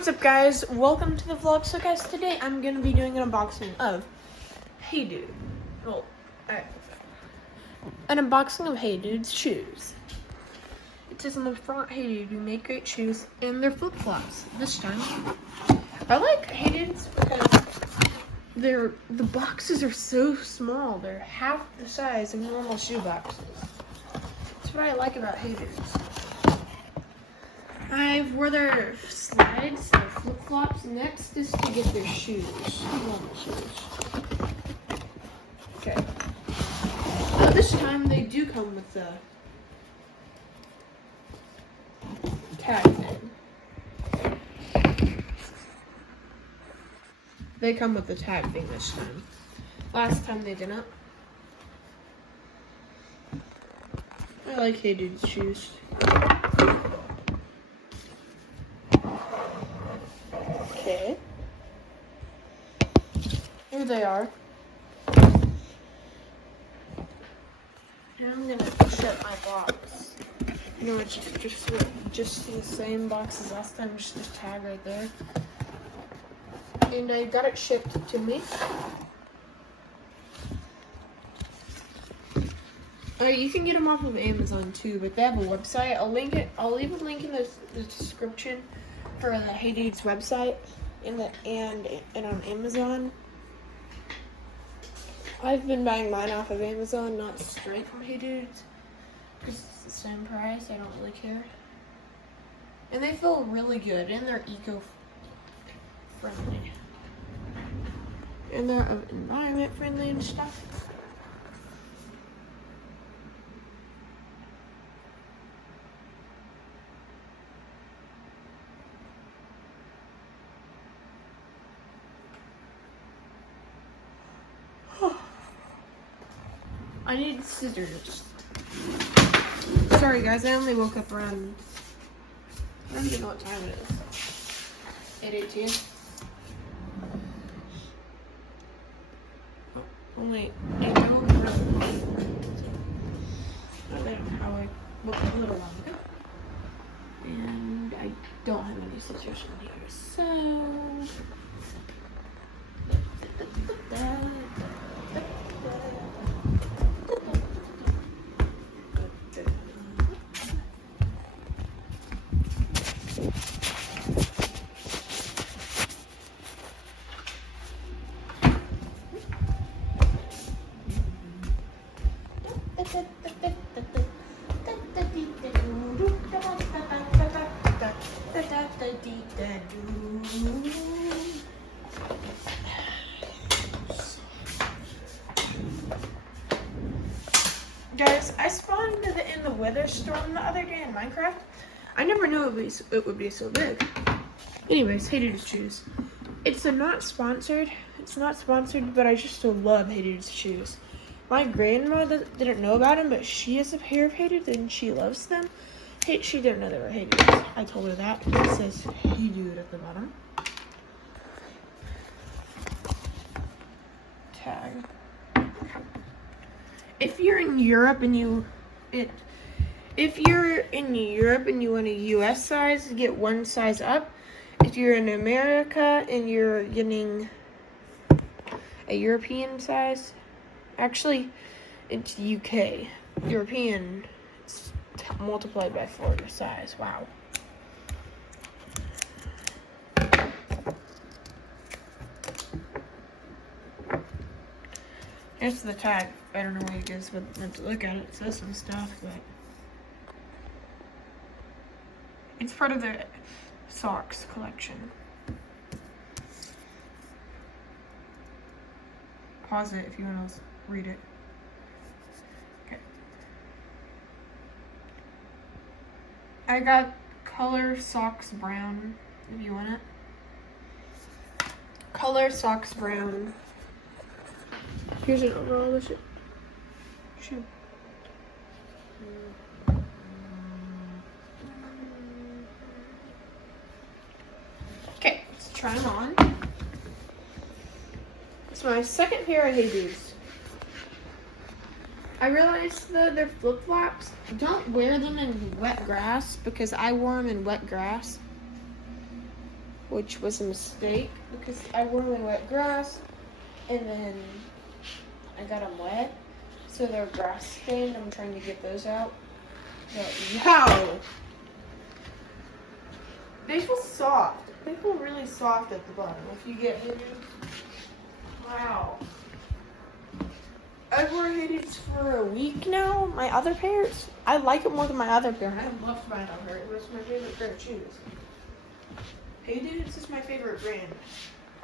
What's up, guys? Welcome to the vlog. So guys, today I'm going to be doing an unboxing of Hey Dude. Well, an unboxing of Hey Dude's shoes. It says on the front, Hey Dude, you make great shoes, and they're flip-flops this time. I like Hey Dude's because the boxes are so small. They're half the size of normal shoe boxes. That's what I like about Hey Dude's. I wore their slides, their flip-flops. Next is to get their shoes. Okay. This time they do come with the tag thing. They come with the tag thing this time. Last time they didn't. I like Hey Dude's shoes. Okay. Here they are. Now I'm gonna shut my box. You know, it's just the same box as last time, just the tag right there. And I got it shipped to me. You can get them off of Amazon too, but they have a website. I'll leave a link in the description for the Hey Dude's website and on Amazon. I've been buying mine off of Amazon, not straight from Hey Dude's, because it's the same price. I don't really care. And they feel really good, and they're eco-friendly. And they're environment friendly and stuff. I need scissors. Sorry guys, I only woke up around, I don't even know what time it is. 8:18. Oh, only 8. I woke up around 4. I don't know how I woke up a little while ago. And I don't have any scissors in here, so guys, I spawned in the weather storm the other day in Minecraft. I never knew it would be so big. Anyways, Hey Dude's shoes. It's not sponsored. It's not sponsored, but I just still love Hey Dude's shoes. My grandma didn't know about them, but she has a pair of Hey Dude's and she loves them. She didn't know they were Hey Dude's. I told her that. It says Hey Dude at the bottom. Tag. If you're in Europe and you want a US size, get one size up. If you're in America and you're getting a European size, actually it's UK. European, it's multiplied by 4 your size. Wow. Here's the tag. I don't know where you guys would want to look at it. It says some stuff, but it's part of the socks collection. Pause it if you want to read it. Okay. I got color socks brown, if you want it. Color socks brown. Here's an overall of the shoe. Okay, let's try them on. It's my second pair of Hey Dude's. I realized they're flip-flops. Don't wear them in wet grass because I wore them in wet grass. which was a mistake because I wore them in wet grass and then I got them wet. So they're grass stained. I'm trying to get those out. But wow! They feel soft. They feel really soft at the bottom. If you get Hey Dudes. Wow. I've worn Hey Dudes for a week now. My other pairs, I like it more than my other pair. I loved my other pair. It was my favorite pair of shoes. Hey Dudes is my favorite brand.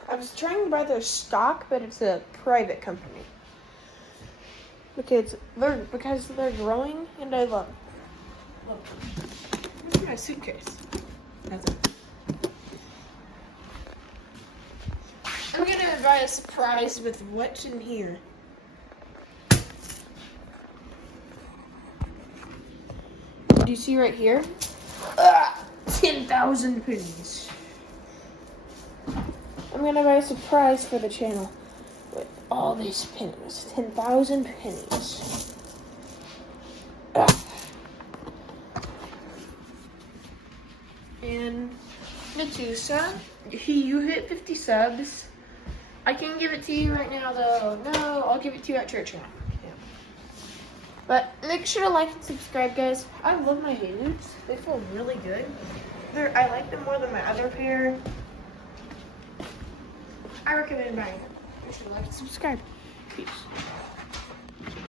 I was trying to buy their stock, but it's a private company. Because they're growing, and I love them. This is my suitcase. That's it. I'm gonna buy a surprise with what's in here. Do you see right here? 10,000 pennies. I'm gonna buy a surprise for the channel with all these pennies. 10,000 pennies. And Natusa, you hit 50 subs. I can give it to you right now, though. No, I'll give it to you at church now. Yeah. But make sure to like and subscribe, guys. I love my Hey Dudes. They feel really good. I like them more than my other pair. I recommend buying them. Make sure to like and subscribe. Peace.